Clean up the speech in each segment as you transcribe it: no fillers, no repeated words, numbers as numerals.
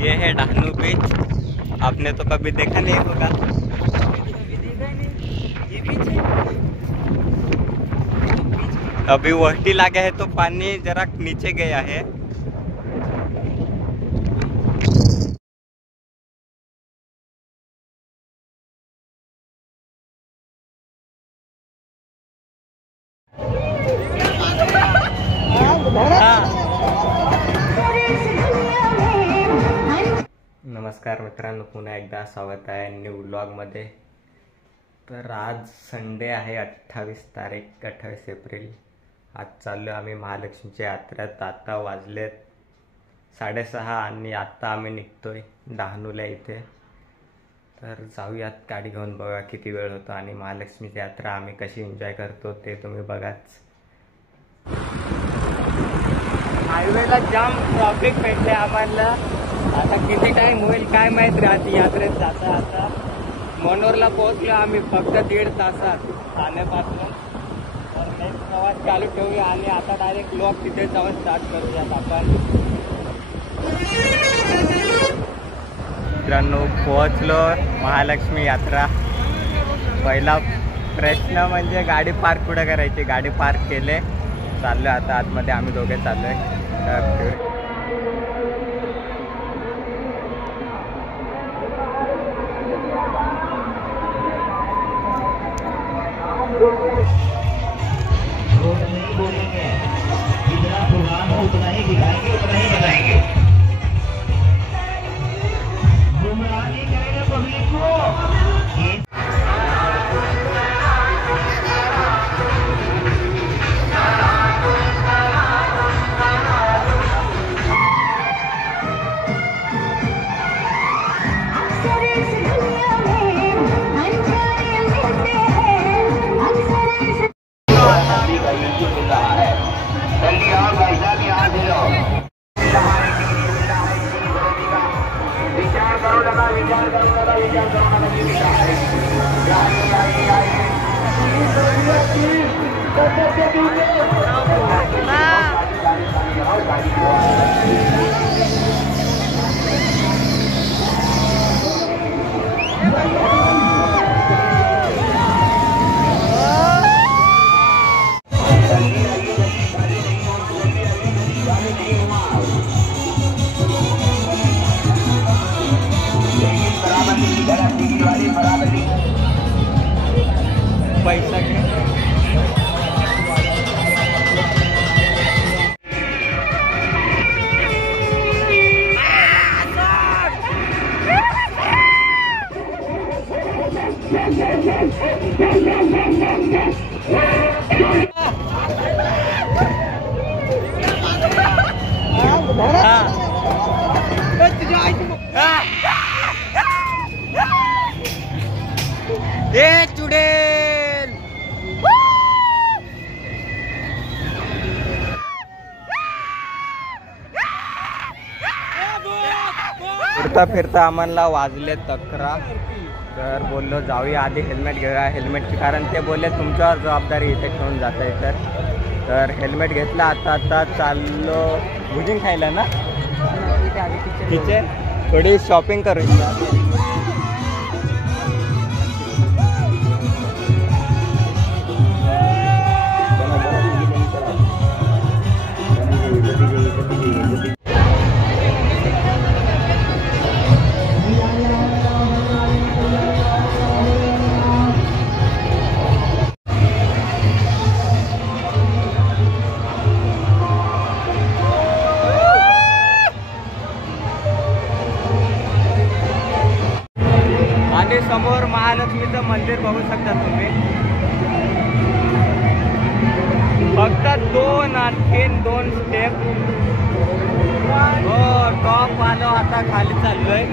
ये है डहानू बीच। आपने तो कभी देखा नहीं होगा। अभी वहटी लगा है तो पानी जरा नीचे गया है। नमस्कार मित्रांनो, पुन्हा एकदा स्वागत आहे न्यू व्लॉगमध्ये। तर आज संडे आहे, 28 एप्रिल। आज चाललो आम्ही महालक्ष्मीच्या यात्रेत। आता वाजलेत 6:30 आणि आता आम्ही निघतोय डहाणूला इथे। तर जाऊयात गाडी घेऊन, बघा किती वेळ होतो आणि महालक्ष्मीची यात्रा आम्ही कशी एन्जॉय करतो ते तुम्ही बघाच। हायवेला जाम ट्रॅफिक भेटले आम्हाला। आता किती टाइम होईल काय माहित राहते यात्रेत जाता। आता मनोरला पोहोचलो आम्ही फक्त 1.5 तासात ठाण्यापासून। तर नेक्स्ट प्रवास चालू ठेवूया आणि आता डायरेक्ट ब्लॉग तिथे जाऊन स्टार्ट करूयात आपण। मित्रांनो, पोहोचलो महालक्ष्मी यात्रा। पहिला प्रश्न म्हणजे गाडी पार्क कुठे करायची। गाडी पार्क केले, चाललो आता आतमध्ये। आम्ही दोघे चाललोय। पैसा ये चुडेल। फिरता फिरता आम्हाला वाजले 11। तर बोललो जाऊया आधी हेल्मेट घेऊया। हेल्मेटची कारण ते बोलले तुमच्यावर जबाबदारी इथे ठेवून जाता येतं। तर हेल्मेट घेतला। आता चाललो भुजिंग खायला ना तिथे थोडी शॉपिंग करूया। समोर महालक्ष्मीचं मंदिर बघू शकता तुम्ही। फक्त 2 स्टेप। हो, टॉप आलो, आता खाली चाललोय।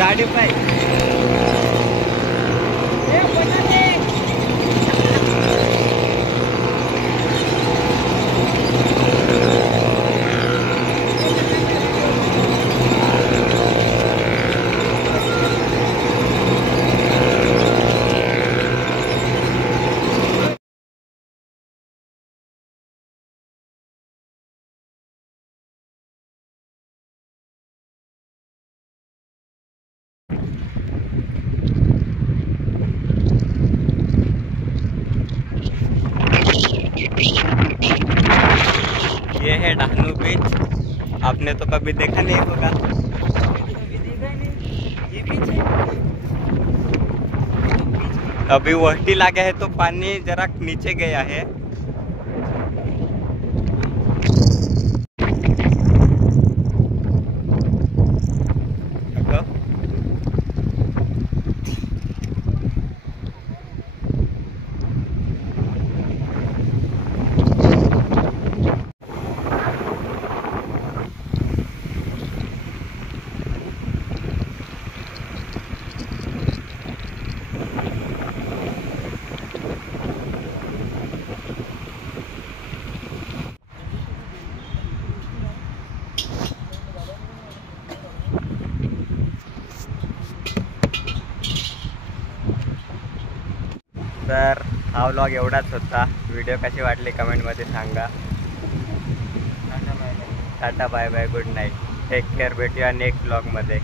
गाडी पाय ये है डहानू बीच। आपने तो कभी देखा नहीं होगा। अभी वहटी लागे है तो पानी जरा नीचे गया है। तर हा व्लॉग एवढाच होता। व्हिडिओ कशी वाटली कमेंटमध्ये सांगा। Tata bye bye, good night, take care, भेटूया नेक्स्ट व्लॉगमध्ये।